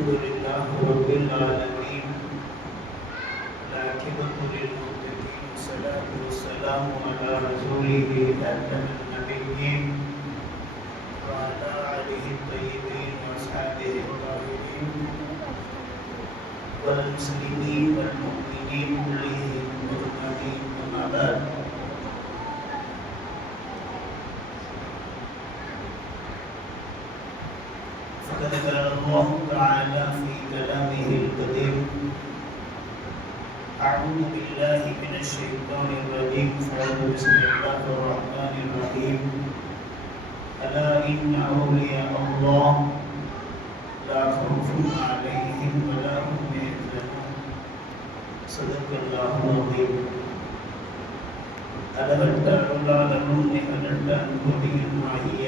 Alhamdulillah Rabbil Alamin. Al-aqibatu lil muttaqin. Wassalatu wassalamu ala rasulih khatamin nabiyyin wa ala alihi thayyibin wa ashabihi tahirin wal muslimin wal mu'minin kullihim ajma'in. Amma ba'd. فقد قال الله تعالى في كلامه القديم: أعوذ بالله من الشيطان الرجيم بسم الله الرحمن الرحيم ألا إن أولياء الله لا خوف عليهم ولا هم يحزنون صدق الله العظيم. அளவற்ற அருளாளனும் நிகழற்ற அன்புடையும் ஆகிய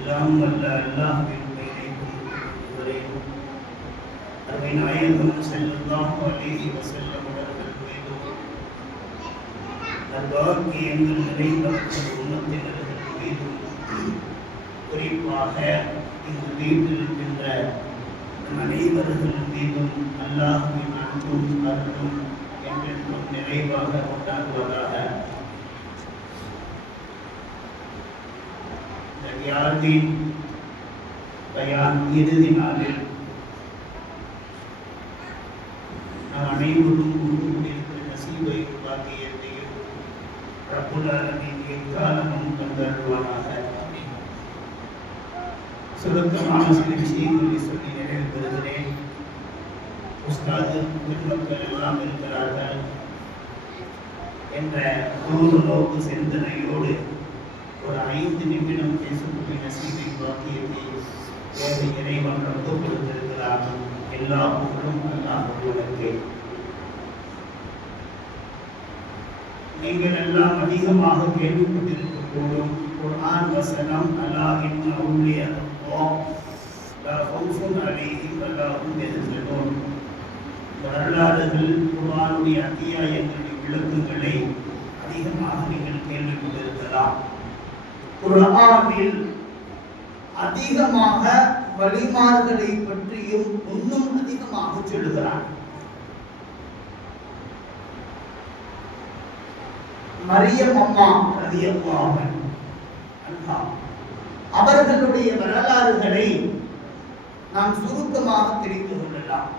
எல்லாம் வல்ல அல்லாஹ்வின் பெயரையும் அருமை நாயகம் ஸல்லல்லாஹு அலைஹி வஸல்லம் அவர்கள் மீதும் நற்பாக்கியங்கள் நிறைந்த உம்மத்தினர்கள் மீதும் குறிப்பாக இந்த வீட்டில் இருக்கின்ற அனைவர்கள் மீதும் அல்லாஹ்வின் அன்பும் அருளும் என்றென்றும் நிறைவாக உண்டாகுவதாக. யாரின் பயான் இறுதி நாளில் நாம் அனைவரும் கூடியிருக்கிற நசீபை பாக்கியத்தையும் ரப்புல் ஆலமீன் எக்காலமும் தந்தருள்வானாக. சுருக்கமான சில விஷயங்களை சொல்லி நிறைவு பெறுகிறேன். உஸ்தாது பெருமக்கள் எல்லாம் இருக்கிறார்கள் என்ற ஒரு நோக்கு சிந்தனையோடு ஒரு 5 நிமிடம் பேசக்கூடிய நசீபை பாக்கியத்தை வேறு இறைவன் ரத்து கொடுத்திருக்கிறார். எல்லா புகழும் அல்லாஹ் ஒருவனுக்கே. நீங்கள் எல்லாம் அதிகமாக கேள்விப்பட்டிருக்கக்கூடும் குர்ஆன் வசனம் அலா இன்ன அவுலியா அல்லாஹ் லா ஹவுஃபுன் அலைஹிம் வலா ஹும் யஹ்சனூன். வரலாறுகள், குர்ஆனுடைய அத்தியாயங்களுடைய விளக்கங்களை அதிகமாக நீங்கள் கேள்விப்பட்டிருக்கலாம். குர்ஆனில் அதிகமாக வலிமார்களை பற்றியும் இன்னும் அதிகமாக சொல்லுகிறார். மரியம் அம்மா ரலியல்லாஹு அன்ஹா அவர்களுடைய வரலாறுகளை நாம் சுருக்கமாக தெரிந்து கொள்ளலாம்.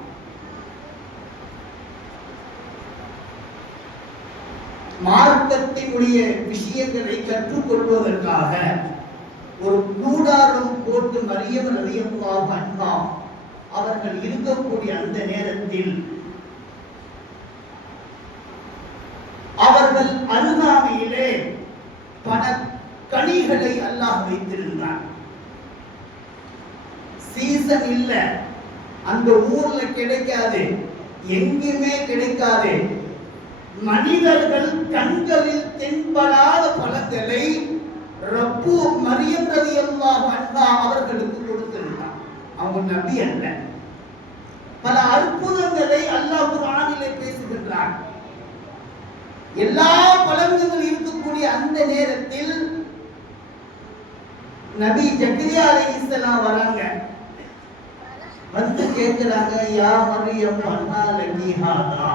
மார்க்கத்தினுடைய விஷயங்களை கற்றுக்கொள்வதற்காக ஒரு கூடாரம் போட்டு மரியம் ரலியல்லாஹு அன்ஹா அவர்கள் இருக்கக்கூடிய அந்த நேரத்தில் அவர்கள் அருகாமையிலே பல கனிகளை அல்லாஹ் வைத்திருந்தார். சீசன் இல்ல, அந்த ஊர்ல கிடைக்காது, எங்குமே கிடைக்காது. மனிதர்கள் கண்களில் தென்படாத பழங்களை ரப்பு மரியம் ரலியல்லாஹு அன்ஹா அவர்களுக்கு கொடுத்திருந்தார். அவங்க நபி அல்ல. பல அற்புதங்களை அல்லாஹ் குர்ஆனிலே பேசுகின்றார். எல்லா பழங்களும் இருக்கக்கூடிய அந்த நேரத்தில் நபி ஜக்கரியா அலைஹிஸ்ஸலாம் வராங்க. வந்து கேட்கிறாங்க, யா மரியம் அன்னா லகி ஹாதா.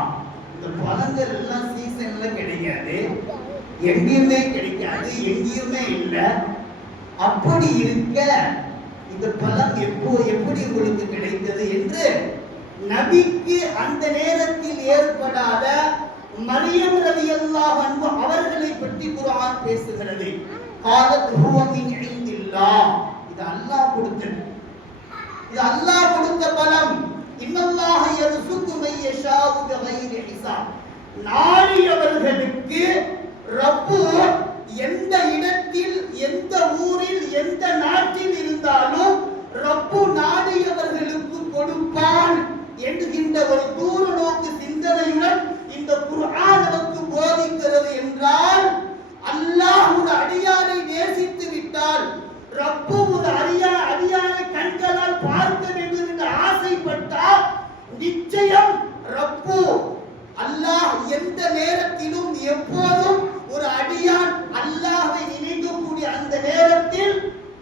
இந்த பழங்கள் எல்லாம் சீசன்ல கிடைக்காது, எங்கேயுமே கிடைக்காது, எங்கேயுமே இல்லை. அப்படி இருக்க இந்த பழம் எப்படி உங்களுக்கு கிடைத்தது என்று நபிக்கு அந்த நேரத்தில் ஏற்படாத மரியம் ரலியல்லாஹு அன்ஹா அவர்களை பற்றி குர்ஆன் பேசுகிறது. காலத் ஹுவ மின் இன்தில்லாஹ். இது அல்லாஹ் கொடுத்தது, இது அல்லாஹ் கொடுத்த பழம். இன்னல்லாஹ யர்சுகு மன் யஷாஉ பிகைரி ஹிசாப். நாடியவர்களுக்கு ரப்பு எந்த இடத்தில், எந்த ஊரில், எந்த நாட்டில் இருந்தாலும் ரப்பு நாடியவர்களுக்கு கொடுப்பான் என்கின்ற ஒரு தூர நோக்கு சிந்தனையுடன் ரப்பு அல்லாஹ் எந்த நேரத்திலும் எப்போதும் ஒரு அடியான் அல்லாஹ்வை நினைக்கக்கூடிய அந்த நேரத்தில்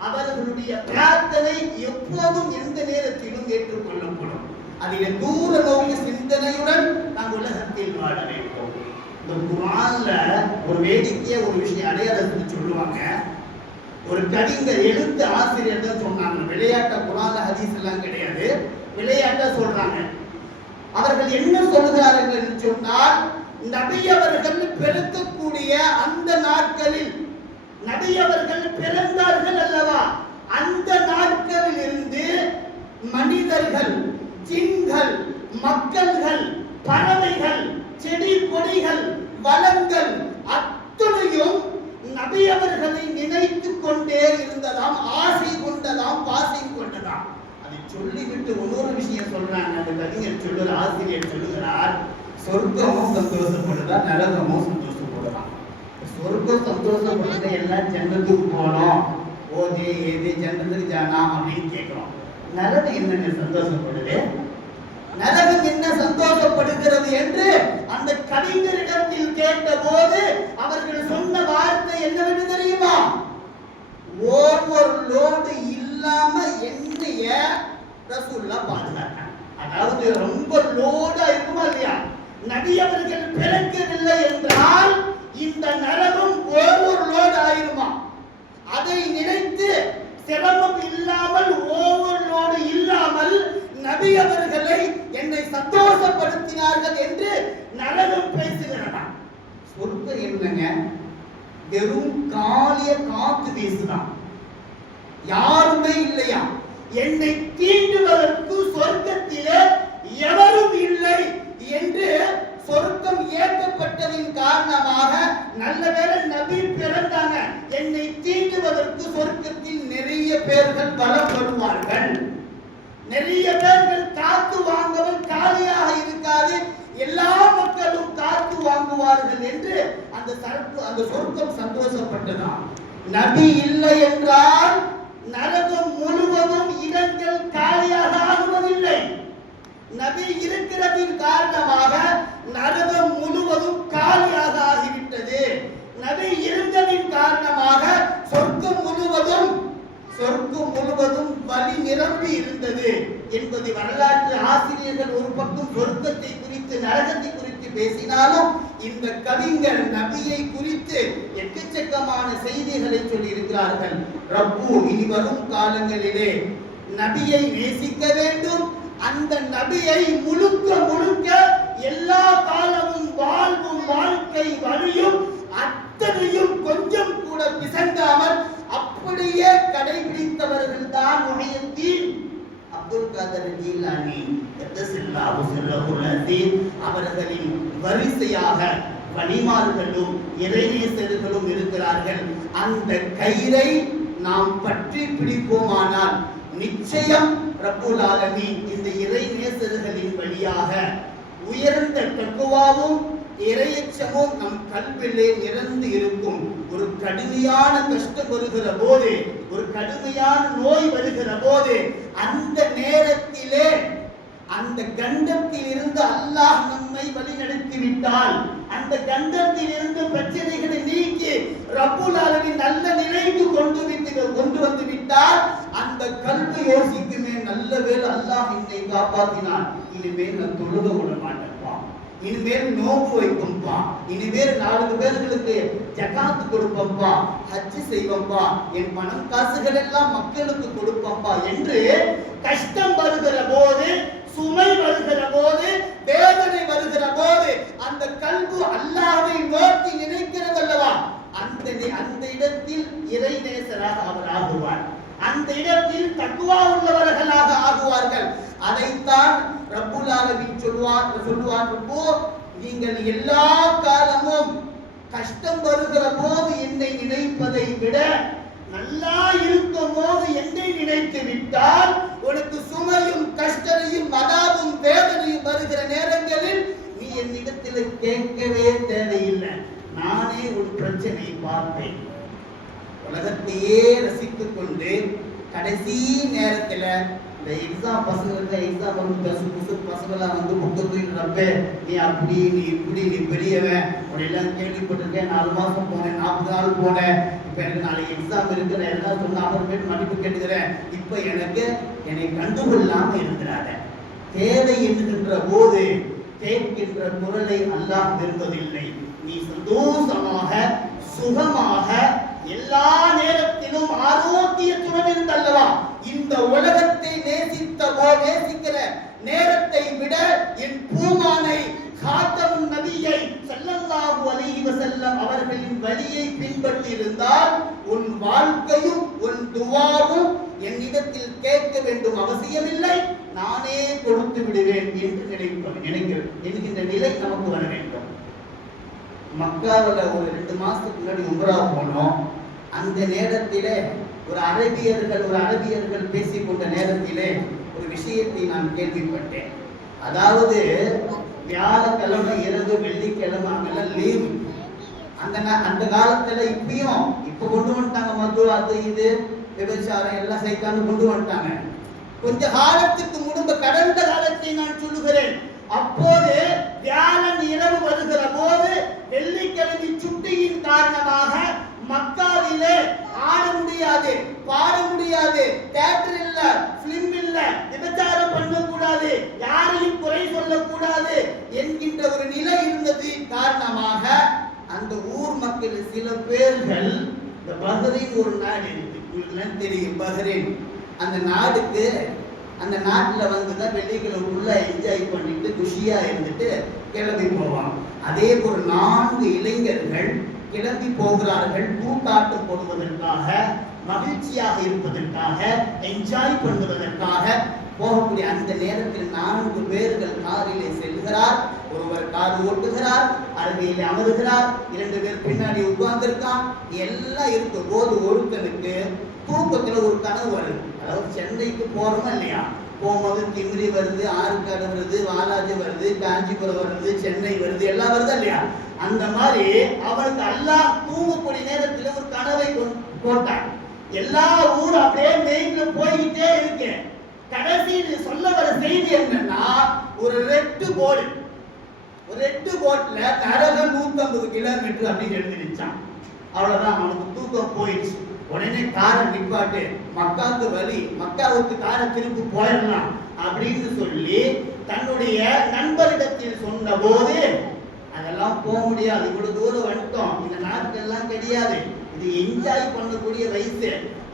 அவர்களுடைய பிரார்த்தனை எப்போதும் எந்த நேரத்திலும் ஏற்றுக்கொள்ளப்படும். அதில் தூர நோக்கு சிந்தனையுடன் நாம் உலகத்தில் வாழ வேண்டும். இந்த குர்ஆன்ல ஒரு வேடிக்கையா ஒரு விஷயம் அடையாளத்துக்கு சொல்லுவாங்க. ஒரு கவிஞர் எழுத்து ஆசிரியர் தான் சொன்னாங்க. விளையாட்ட குர்ஆன்ல ஹதீஸ் எல்லாம் கிடையாது, விளையாட்டா சொல்றாங்க. அவர்கள் என்ன சொல்கிறார்கள் என்று சொன்னால், நபி அவர்கள் பிறக்கக்கூடிய அந்த நாட்களில், நபி அவர்கள் பிறந்தார்கள் அல்லவா, அந்த நாட்களில் இருந்து மனிதர்கள், ஜின்கள், மக்கள்கள், பறவைகள், செடி கொடிகள், வளங்கள் அத்தனையும் நபி அவர்களை நினைத்துக் கொண்டே இருந்ததாம், ஆசை கொண்டதாம், பாசை கொண்டதாம். அதை சொல்லிவிட்டு இன்னொரு விஷயம் சொல்றாங்க. அந்த கவிஞர் சொல்லுற ஆசிரியர் சொல்லுகிறார், சொர்க்கமும் சந்தோஷப்படுதா, நரகமும் சந்தோஷப்படுதான். சொர்க்கம் சந்தோஷப்படுறத எல்லாம் ஜன்னத்துக்கு போனோம், ஓதே ஏதே ஜன்னத்துக்கு ஜானாம் அப்படின்னு கேட்கிறோம். நரகம் என்னங்க சந்தோஷப்படுது, நரகம் என்ன சந்தோஷப்படுகிறது என்று அந்த கவிஞரிடத்தில் கேட்ட போது அவர்கள் சொன்ன வார்த்தை என்னவென்று தெரியுமா? ஓவர்லோடு இல்லாம என்னைய ரசூலுல்லாஹ் பாதுகாத்தாங்க. அதாவது ரொம்ப லோடா இருக்குமா இல்லையா? நபி அவர்கள் பிறக்கவில்லை என்றால் இந்த நரகம் ஓவர்லோட் ஆயிருமா? அதை நினைத்து சிரமம் இல்லாமல், ஓவர்லோடு இல்லாமல் நபி அவர்களை என்னை சந்தோஷப்படுத்தினார்கள் என்று நரகம் பேசுகிறதா? சொர்க்கம் என்னங்க, வெறும் காலிய காத்து வீசுதான், யாருமே இல்லையா? என்னை தீண்டுவதற்கு சொர்க்கத்திலே எவரும் இல்லை என்று சொர்க்கம் ஏற்கப்பட்டதின் காரணமாக நல்ல வேளை நபி பிறந்தாங்க. என்னை தீண்டுவதற்கு சொர்க்கத்தில் நிறைய பேர்கள் பலப்படுவார்கள், நிறைய பேர்கள் காத்து வாங்கவன் காலியாக இருக்காது, எல்லா மக்களும் காத்து வாங்குவார்கள் என்று அந்த சொர்க்கம் சந்தோஷப்பட்டதாம். நபி இல்லை என்றால் நரகம் முழுவதும் இடங்கள் காலியாக ஆகுவதில்லை. நபி இருக்கிறதின் காரணமாக நரகம் முழுவதும் காலியாக ஆகிவிட்டது. நபி இருந்ததின் காரணமாக சொர்க்கம் முழுவதும் வழி நிரம்பி இருந்தது என்பது வரலாற்று ஆசிரியர்கள் ஒரு பக்கம் சொர்க்கத்தை குறித்து, நரகத்தை குறித்து பேசினாலும் இந்த கவிஞர் நபியை குறித்து எக்கச்சக்கமான செய்திகளை சொல்லி இருக்கிறார்கள். ரப்பு இனி வரும் காலங்களிலே நபியை நேசிக்க வேண்டும். அந்த நபியை முழுக்க முழுக்க எல்லா காலமும் வாழ்வும் வாழ்க்கை வழியும் அத்தனையும் கொஞ்சம் கூட பிசங்காமல் அப்படியே கடைபிடித்தவர்கள் தான் முஹையத்தீன் அப்துல் காதர் ஜீலானி கத்தஸல்லாஹு சிர்ரஹுல் அஸீம் அவர்களின் வரிசையாக வலிமார்களும் இறைநேசர்களும் இருக்கிறார்கள். அந்த கயிறை நாம் பற்றி பிடிப்போமானால் நிச்சயம் ரப்புல் ஆலமீன் இந்த இறைநேசர்களின் வழியாக உயர்ந்த தக்வாவும் இறையச்சமும் நம் கல்விலே நிரந்து இருக்கும். ஒரு கடுமையான கஷ்டம் வருகிற போது, ஒரு கடுமையான நோய் வருகிற போது, அந்த நேரத்திலே அந்த கண்டத்தில் இருந்து அல்லாஹ் நம்மை வழிநடத்தி விட்டால், அந்த கண்டத்தில் இருந்து பிரச்சனைகளை நீக்கி ரப்புல் ஆலமீன் நல்ல நிலைக்கு கொண்டு வந்து விட்டால் அந்த கல்வி யோசிக்குமே, நல்ல வேளை அல்லாஹ் என்னை காப்பாற்றினான், இனிமேல் நான் தொழுக விட மாட்டேன்ப்பா, இனிமேல் நோன்பு வைக்கும்பா, இனிமேல் 4 பேர்களுக்கு ஜகாத் கொடுப்பம்பா, ஹஜ் செய்வம்பா, என் பணம் காசுகள் எல்லாம் மக்களுக்கு கொடுப்பம்பா என்று கஷ்டம் வருகிற போது, சுமை வருகிற போது, வேதனை வருகிற போது அந்த கல்வி அல்லாஹ்வை நோக்கி நினைக்கிறது அல்லவா, அந்த இடத்தில் இறைநேசராக அவர் ஆகுவார், அந்த இடத்தில் தக்வா உள்ளவர்களாக ஆகுவார்கள். அதைத்தான் ரப்புல் ஆலமீன் சொல்லுவார், நீங்கள் எல்லா காலமும் கஷ்டம் வருகிற போது என்னை நினைப்பதை விட நல்லா இருக்கும் போது என்னை நினைத்து விட்டால் உனக்கு சுமையும் கஷ்டத்தையும் அதாவும் வேதனையும் வருகிற நேரங்களில் நீ என்னிடத்தில் கேட்கவே தேவையில்லை, நானே உன் பிரச்சனை பார்ப்பேன். உலகத்தையே ரசித்துக் கொண்டு கடைசி நேரத்தில் இந்த எக்ஸாம் பசங்களுக்கு எக்ஸாம் வந்து புதுசு பசங்களாம் வந்து புத்தகத்துக்கு ரப்பே நீ அப்படி நீ இப்படி நீ பெரியவன் அப்படிலாம் கேள்விப்பட்டிருக்கேன். 4 மாதம் போனேன், 40 நாள் போனேன், இப்போ எனக்கு நாளைக்கு எக்ஸாம் இருக்கு, நான் எல்லாம் சொன்ன அப்புறமேட்டு மன்னிப்பு கேட்டுக்கிறேன், இப்போ என்னை கண்டுகொள்ளாமல் இருக்கிறாங்க. தேவை என்கின்ற போது கேட்கின்ற குரலை அல்லாஹ் விரும்பவில்லை. நீ சந்தோஷமாக சுகமாக எல்லா நேரத்திலும் ஆரோக்கியத்துடன் இருந்தல்லவா இந்த உலகத்தை நேசிக்கிற நேரத்தை விட என் பூமானை காத்தமுன் நபியை ஸல்லல்லாஹு அலைஹி வஸல்லம் அவர்களின் வழியை பின்பற்றி இருந்தால் உன் வாழ்க்கையும் உன் துஆவும் என்னிடத்தில் கேட்க வேண்டும் அவசியமில்லை, நானே கொடுத்து விடுவேன் என்று நினைக்கிறேன் என்கின்ற நிலை நமக்கு வர வேண்டும். மக்காவில் ஒரு 2 மாசத்துக்கு முன்னாடி உம்ரா போனோம். அந்த நேரத்திலே ஒரு அரபியர்கள் பேசிக்கொண்ட நேரத்திலே ஒரு விஷயத்தை நான் கேள்விப்பட்டேன். அதாவது வியாழக்கிழமை இரவு வெள்ளிக்கிழமை அங்கெல்லாம் லீவு. அந்த காலத்துல இப்ப கொண்டு வந்துட்டாங்க, மது அது இது விபச்சாரம் எல்லாம் சைத்தான்னு கொண்டு வந்துட்டாங்க. கொஞ்ச காலத்துக்கு முன்பு கடந்த காலத்தை நான் சொல்லுகிறேன். அப்போது வியாழன் இரவு வருகிற போது வெள்ளிக்கிழமை சுட்டியின் காரணமாக மக்காவிலே ஆட முடியாது, பாட முடியாது, தியேட்டர் இல்ல, பிலிம் இல்ல, விபச்சாரம் பண்ணக்கூடாது, யாரையும் குறை சொல்லக்கூடாது என்கின்ற ஒரு நிலை இருந்தது காரணமாக அந்த ஊர் மக்கள் சில பேர்கள் இந்த பஹ்ரைன் ஒரு நாடு இருக்கு, உங்களுக்கு தெரியும் பஹ்ரைன். அந்த நாட்டில் வந்துதான் வெள்ளிக்கிழமை உள்ள என்ஜாய் பண்ணிட்டு குஷியா இருந்துட்டு கிளம்பி போவாங்க. அதே ஒரு 4 இளைஞர்கள் கிளம்பி போகிறார்கள். கூட்டாட்டம் போடுவதற்காக, மகிழ்ச்சியாக இருப்பதற்காக, என்ஜாய் பண்ணுவதற்காக போகக்கூடிய அந்த நேரத்தில் 4 பேர்கள் காரிலே செல்கிறார். ஒருவர் கார் ஓட்டுகிறார், அருகையில் அமருகிறார், 2 பேர் பின்னாடி உட்கார்ந்திருக்கான். எல்லாம் இருக்கும் போது ஒருத்தனுக்கு தூக்கத்துல ஒரு கனவு வருது. அதாவது சென்னைக்கு போறோமா இல்லையா, போகும்போது திமிரி வருது, ஆறுக்காடு வருது, வாலாஜி வருது, காஞ்சிபுரம் வருது, சென்னை வருது, எல்லாம் வருது இல்லையா. அந்த மாதிரி அவனுக்கு அல்லாஹ் தூங்கக்கூடிய நேரத்துல ஒரு கனவை போட்டான். எல்லா ஊரும் அப்படியே மெயின்ல போய்கிட்டே இருக்கு. கடைசி சொல்ல வர செய்தி என்னன்னா, ஒரு ரெட்டு போட்ல நரகம் 150 கிலோமீட்டர் அப்படின்னு எழுதிச்சான். அவ்வளவுதான், அவனுக்கு தூக்கம் போயிடுச்சு. உடனே காரை நிப்பாட்டு, மக்காவுக்கு காரை திருப்பி போயிடலாம் அப்படின்னு சொல்லி தன்னுடைய நண்பரிடத்தில் சொன்ன போது, அதெல்லாம் போக முடியாது, இவ்வளவு தூரம் வந்துட்டோம், இந்த நாட்கள்லாம் கிடையாது, இது என்ஜாய் பண்ணக்கூடிய வயசு,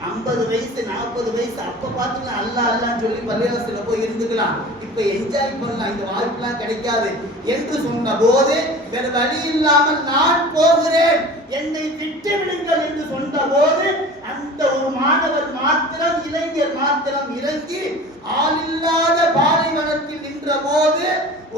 50 வயசு 40 வயசு, அப்ப பார்த்துக்கலாம் அல்லான்னு சொல்லி பள்ளிவாசல போய் இருந்துக்கலாம், இப்ப என்ஜாய் பண்ணலாம், இந்த வாய்ப்புலாம் கிடைக்காது என்று சொன்ன போது, வேற வழி இல்லாமல் நான் போகிறேன், என்னை விட்டு விடுங்கள் என்று சொன்ன போது, அந்த ஒரு மாணவர் மாத்திரம், இளைஞர் மாத்திரம் இறங்கி ஆளில்லாத பாலைவனத்தில் நின்ற போது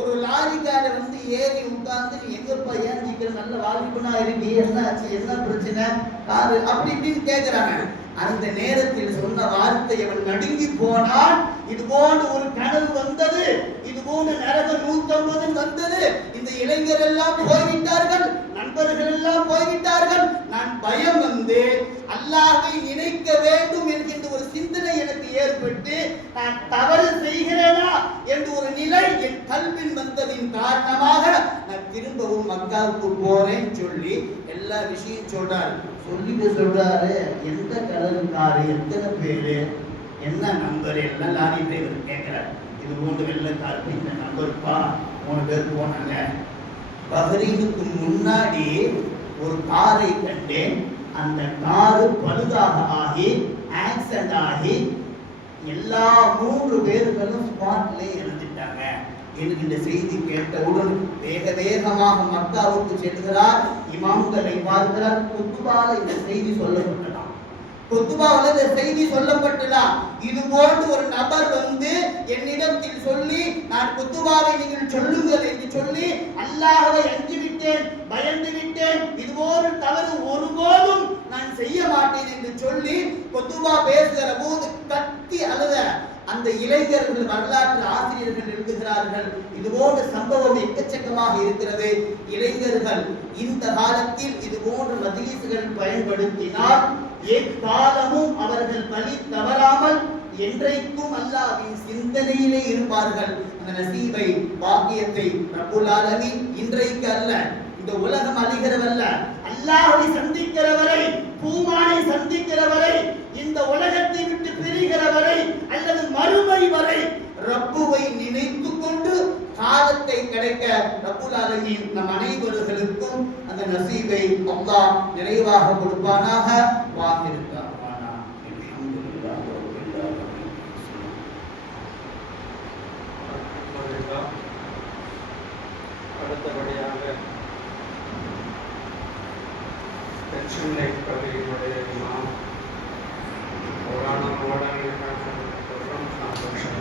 ஒரு லாரிக்கார வந்து ஏறி உட்கார்ந்து, நீ எங்கப்பா ஏஞ்சிக்கிற, நல்ல வாலிபனா இருக்கு, என்ன ஆச்சு, என்ன பிரச்சனை, காரு அப்படி இப்படின்னு கேட்கிறாங்க. அந்த நேரத்தில் சொன்ன வார்த்தை அவன் நடுங்கி போனான். இது போன்ற ஒரு கனவு வந்தது, இது போன்ற நரகம் 150 வந்தது, இந்த இளைஞர் எல்லாம் போய்விட்டார்கள், நண்பர்கள் எல்லாம் போய்விட்டார்கள், நான் பயம் வந்து அல்லாஹ்வை நினைக்க வேண்டும் என்கின்ற ஒரு சிந்தனை எனக்கு ஏற்பட்டு, நான் தவறு செய்கிறேனா என்ற ஒரு நிலை என் கல்வின் வந்ததின் காரணமாக நான் திரும்பவும் மக்காவுக்கு போறேன் சொல்லி எல்லா விஷயம் சொல்றாரு. சொல்லிட்டு சொல்றாரு, எந்த கலருக்காரு, எத்தனை பேரு, என்ன நம்பர், எல்லாம் லாரி டிரைவர் கேட்கிறார். இது 3 வெள்ளக்காருக்கு இந்த நம்பருப்பா, 3 பேர் போனாங்க. பஹ்ரைனுக்கு முன்னாடி ஒரு காரை கண்டேன், அந்த காரு பழுதாக ஆகி ஆக்சிடென்ட் ஆகி எல்லா 3 பேர்களும் ஸ்பாட்ல இறந்துட்டாங்க என்கின்ற செய்தி கேட்டவுடன் வேகமாக மக்காவுக்கு செல்கிறார். இமாம்களை பார்க்கிறார். குத்துபால இந்த செய்தி சொல்லப்பட்டதாம். குத்துபாவில் இந்த செய்தி சொல்லப்பட்டதாம். இது போன்று ஒரு நபர் வந்து என்னிடத்தில் சொல்லி, நான் குத்துபாவை நீங்கள் சொல்லுங்கள் என்று சொல்லி, அல்லாஹ்வை அஞ்சி விட்டேன், பயந்து விட்டேன், இது போன்ற தவறு ஒருபோதும் நான் செய்ய மாட்டேன் என்று சொல்லி குத்துபா பேசுகிற போது கத்தி அழுத அந்த இளைஞர்கள் வரலாற்று ஆசிரியர்கள் எழுதுகிறார்கள். இது போன்ற சம்பவம் எக்கச்சக்கமாக இருக்கிறது. இளைஞர்கள் இந்த காலத்தில் இது போன்ற மஜ்லிஸ்கள் பயன்படுத்தினால் எக்காலமும் அவர்கள் வழி தவறாமல் என்றைக்கும் அல்லாஹ்வின் சிந்தனையிலே இருப்பார்கள். அந்த நசீபை, பாக்கியத்தை ரப்புல் ஆலமீன் இன்றைக்கு அல்ல, இந்த உலகம் அழிகிறவல்ல, அல்லாஹ்வை சந்திக்கிற வரை, பூமானை சந்திக்கிற வரை, இந்த உலகத்தை விட்டு பிரிகிற வரை, அல்லது மறுமை வரை ரப்புவை நினைத்து கொண்டு காலத்தை கிடைக்க ரப்புல் ஆலமீன் நம் அனைவர்களுக்கும் அந்த நசீபை அல்லாஹ் நிறைவாக கொடுப்பானாக. வாஹிருக்கானா அல்ஹம்துலில்லாஹி ரப்பில் ஆலமீன். அடுத்தபடியாக பென்ஷன் லைஃப் பள்ளியினுடைய இமாம், புராண மாடல்